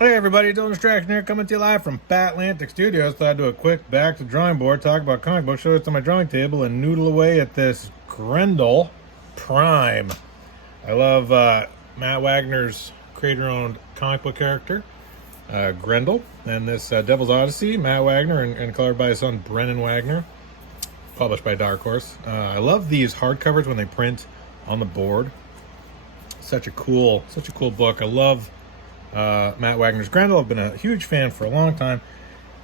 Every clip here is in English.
Hey everybody, Dylan Distraction here, coming to you live from Batlantic Studios. Thought I'd do a quick back to the drawing board, talk about comic books, show it to my drawing table, and noodle away at this Grendel Prime. I love Matt Wagner's creator-owned comic book character, Grendel, and this Devil's Odyssey, Matt Wagner, and colored by his son Brennan Wagner, published by Dark Horse. I love these hardcovers when they print on the board. Such a cool book. I love Matt Wagner's Grendel. I've been a huge fan for a long time,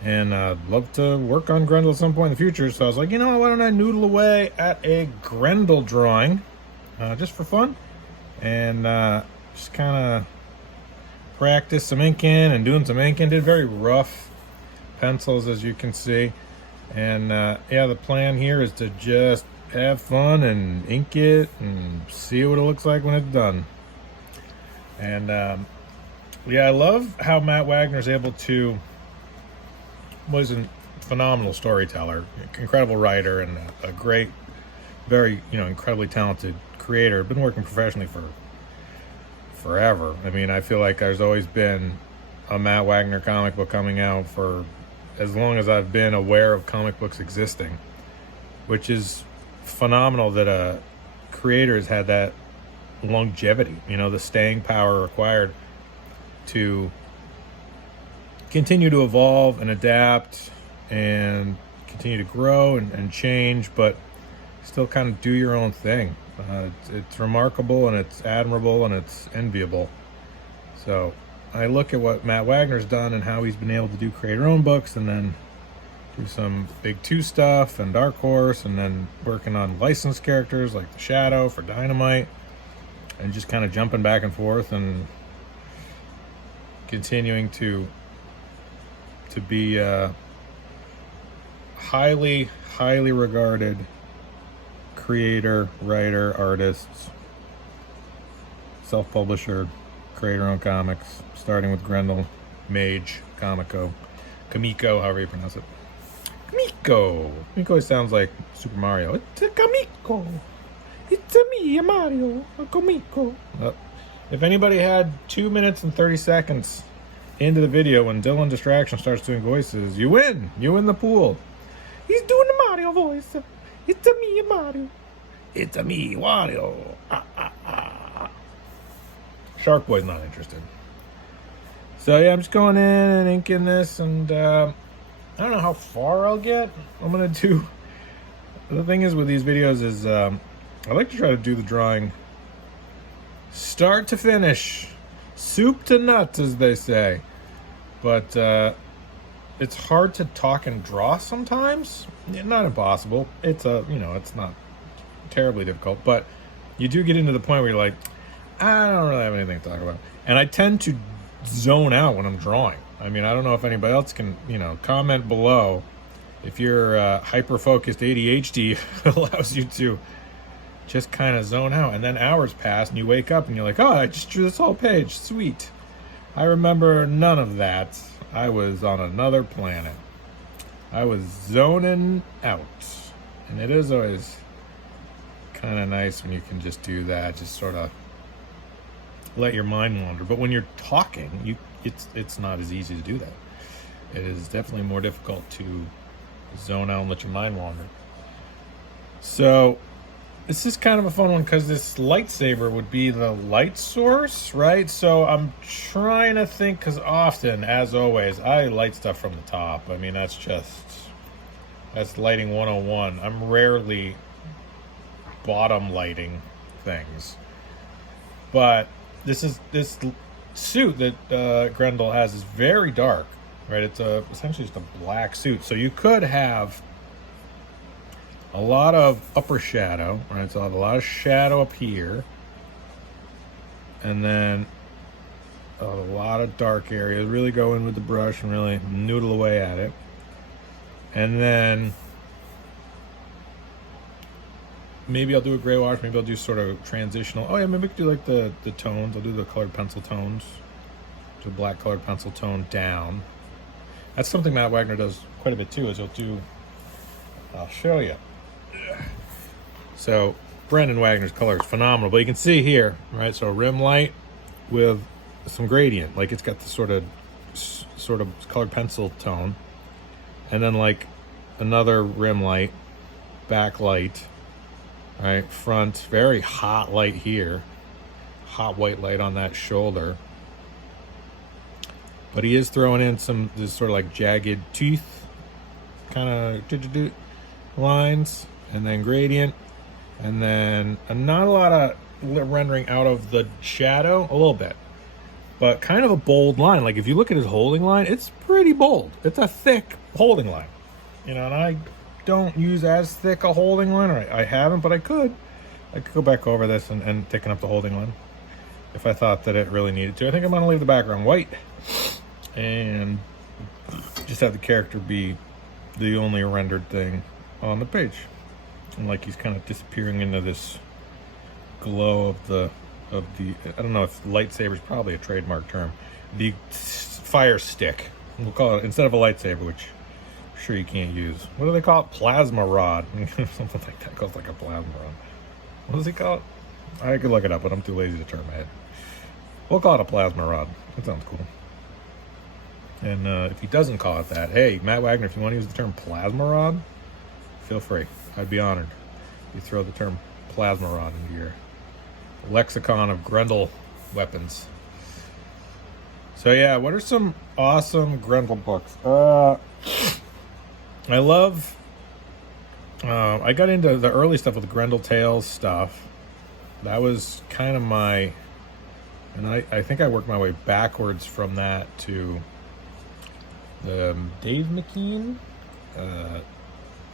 and I'd love to work on Grendel at some point in the future. So I was like, you know, why don't I noodle away at a Grendel drawing just for fun, and just kind of practice some inking and doing some inking. Did very rough pencils, as you can see, and yeah, the plan here is to just have fun and ink it and see what it looks like when it's done. And yeah, I love how Matt Wagner's able to, was a phenomenal storyteller, incredible writer, and a great, very, incredibly talented creator. Been working professionally for forever. I mean, I feel like there's always been a Matt Wagner comic book coming out for as long as I've been aware of comic books existing, which is phenomenal that a creator has had that longevity, the staying power required to continue to evolve and adapt and continue to grow and change, but still kind of do your own thing. It's remarkable, and it's admirable, and it's enviable. So I look at what Matt Wagner's done and how he's been able to do creator-owned books, and then do some Big Two stuff and Dark Horse, and then working on licensed characters like the Shadow for Dynamite, and just kind of jumping back and forth and continuing to be highly regarded creator, writer, artist, self-publisher, creator-owned comics, starting with Grendel, Mage, Kamiko, however you pronounce it. Kamiko always sounds like Super Mario. It's a Kamiko. It's a me, a Mario, a Kamiko. If anybody had 2 minutes and 30 seconds into the video when Dylan Distraction starts doing voices, you win. You win the pool. He's doing the Mario voice. It's a me, Mario. It's a me, Wario. Shark Boy's not interested. So yeah, I'm just going in and inking this, and I don't know how far I'll get. I'm gonna do. The thing is with these videos is I like to try to do the drawing start to finish, soup to nuts, as they say. But it's hard to talk and draw sometimes. Not impossible. It's it's not terribly difficult, but you do get into the point where you're like, I don't really have anything to talk about, and I tend to zone out when I'm drawing. I mean, I don't know if anybody else can, comment below if your hyper-focused ADHD allows you to just kind of zone out, and then hours pass and you wake up and you're like, oh, I just drew this whole page, sweet. I remember none of that. I was on another planet. I was zoning out, and it is always kind of nice when you can just do that, just sort of let your mind wander. But when you're talking, it's not as easy to do that. It is definitely more difficult to zone out and let your mind wander. So this is kind of a fun one because this lightsaber would be the light source, right? So I'm trying to think, because often, as always, I light stuff from the top. I mean, that's lighting 101. I'm rarely bottom lighting things. But this suit that Grendel has is very dark, right? It's essentially just a black suit. So you could have a lot of upper shadow, right? So I have a lot of shadow up here, and then a lot of dark areas. Really go in with the brush and really noodle away at it. And then maybe I'll do a gray wash. Maybe I'll do sort of transitional. Oh yeah, maybe I could do like the tones. I'll do the colored pencil tones. Do a black colored pencil tone down. That's something Matt Wagner does quite a bit too, is he'll do, I'll show you. So Brendan Wagner's color is phenomenal, but you can see here, right? So rim light with some gradient, like it's got this sort of sort of colored pencil tone, and then like another rim light, backlight, right, front, very hot light here, hot white light on that shoulder. But he is throwing in some this sort of like jagged teeth kind of lines, and then gradient, and then not a lot of rendering out of the shadow, a little bit, but kind of a bold line. Like if you look at his holding line, it's pretty bold. It's a thick holding line, you know, and I don't use as thick a holding line, or I haven't, but I could go back over this and thicken up the holding line if I thought that it really needed to. I think I'm gonna leave the background white and just have the character be the only rendered thing on the page, and like he's kind of disappearing into this glow of the I don't know if lightsaber is probably a trademark term, the fire stick, we'll call it, instead of a lightsaber, which I'm sure you can't use. What do they call it? Plasma rod. Something like that. It goes like a plasma rod. What does he call it? I could look it up, but I'm too lazy to turn my head. We'll call it a plasma rod. That sounds cool. And if he doesn't call it that, hey, Matt Wagner, if you want to use the term plasma rod, feel free. I'd be honored if you throw the term plasma rod into your lexicon of Grendel weapons. So yeah, what are some awesome Grendel books? I love... I got into the early stuff with the Grendel Tales stuff. That was kind of my... And I think I worked my way backwards from that to... Dave McKean,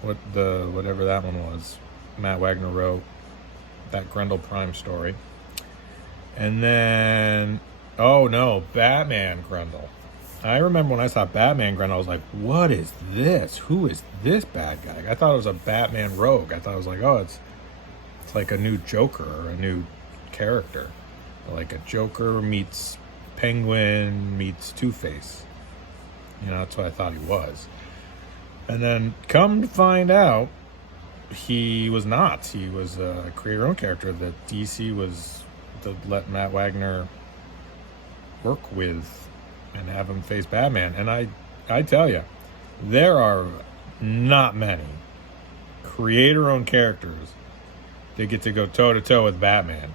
whatever that one was, Matt Wagner wrote that Grendel Prime story, and then Batman Grendel. I remember when I saw Batman Grendel, I was like, "What is this? Who is this bad guy?" I thought it was a Batman rogue. I thought it was like, oh, it's like a new Joker or a new character, like a Joker meets Penguin meets Two-Face. You know, that's what I thought he was. And then come to find out, he was not. He was a create-your-own character that DC was to let Matt Wagner work with and have him face Batman. And I tell you, there are not many create-your-own characters that get to go toe-to-toe with Batman.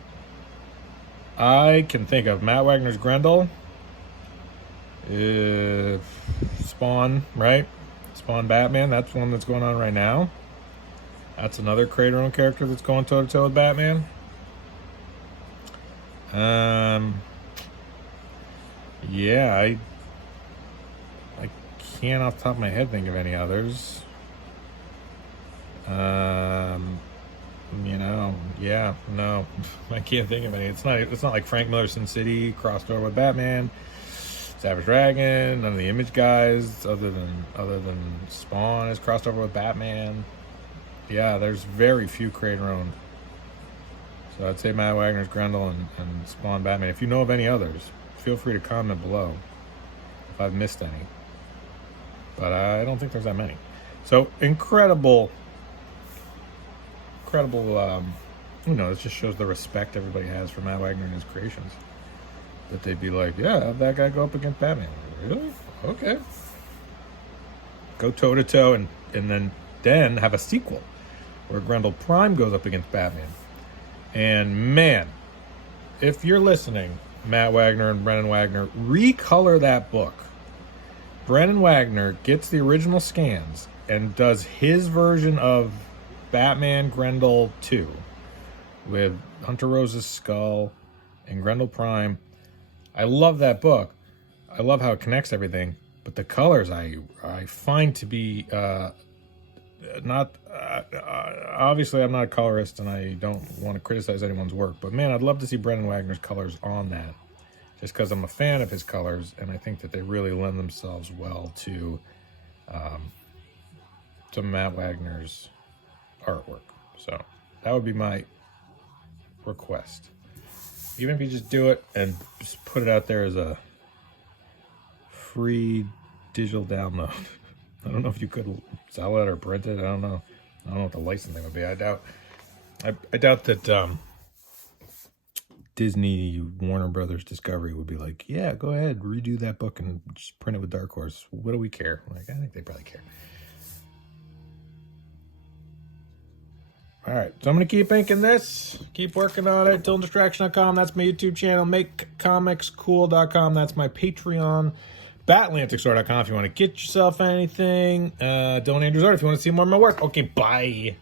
I can think of Matt Wagner's Grendel, Spawn, right? Spawn Batman, that's one that's going on right now. That's another creator-owned character that's going toe-to-toe with Batman. Yeah, I can't off the top of my head think of any others. You know, yeah, no, I can't think of any. It's not like Frank Miller's Sin City crossed over with Batman. Savage Dragon, none of the Image guys, other than Spawn, is crossed over with Batman. Yeah, there's very few creator-owned. So I'd say Matt Wagner's Grendel and Spawn Batman. If you know of any others, feel free to comment below if I've missed any. But I don't think there's that many. So incredible. It just shows the respect everybody has for Matt Wagner and his creations. That they'd be like, yeah, have that guy go up against Batman. Really? Okay. Go toe-to-toe and then have a sequel where Grendel Prime goes up against Batman. And man, if you're listening, Matt Wagner and Brennan Wagner, recolor that book. Brennan Wagner gets the original scans and does his version of Batman Grendel 2 with Hunter Rose's skull and Grendel Prime. I love that book. I love how it connects everything, but the colors I find to be not obviously I'm not a colorist and I don't want to criticize anyone's work, but man, I'd love to see Brendan Wagner's colors on that, just because I'm a fan of his colors and I think that they really lend themselves well to Matt Wagner's artwork. So that would be my request. Even if you just do it and just put it out there as a free digital download. I don't know if you could sell it or print it. I don't know what the licensing would be. I doubt that Disney, Warner Brothers, Discovery would be like, yeah, go ahead, redo that book and just print it with Dark Horse. What do we care? Like, I think they probably care. All right, so I'm going to keep inking this, keep working on it. TillDistraction.com, that's my YouTube channel. MakeComicsCool.com, that's my Patreon. BatAtlanticStore.com if you want to get yourself anything. Donate Resort if you want to see more of my work. Okay, bye.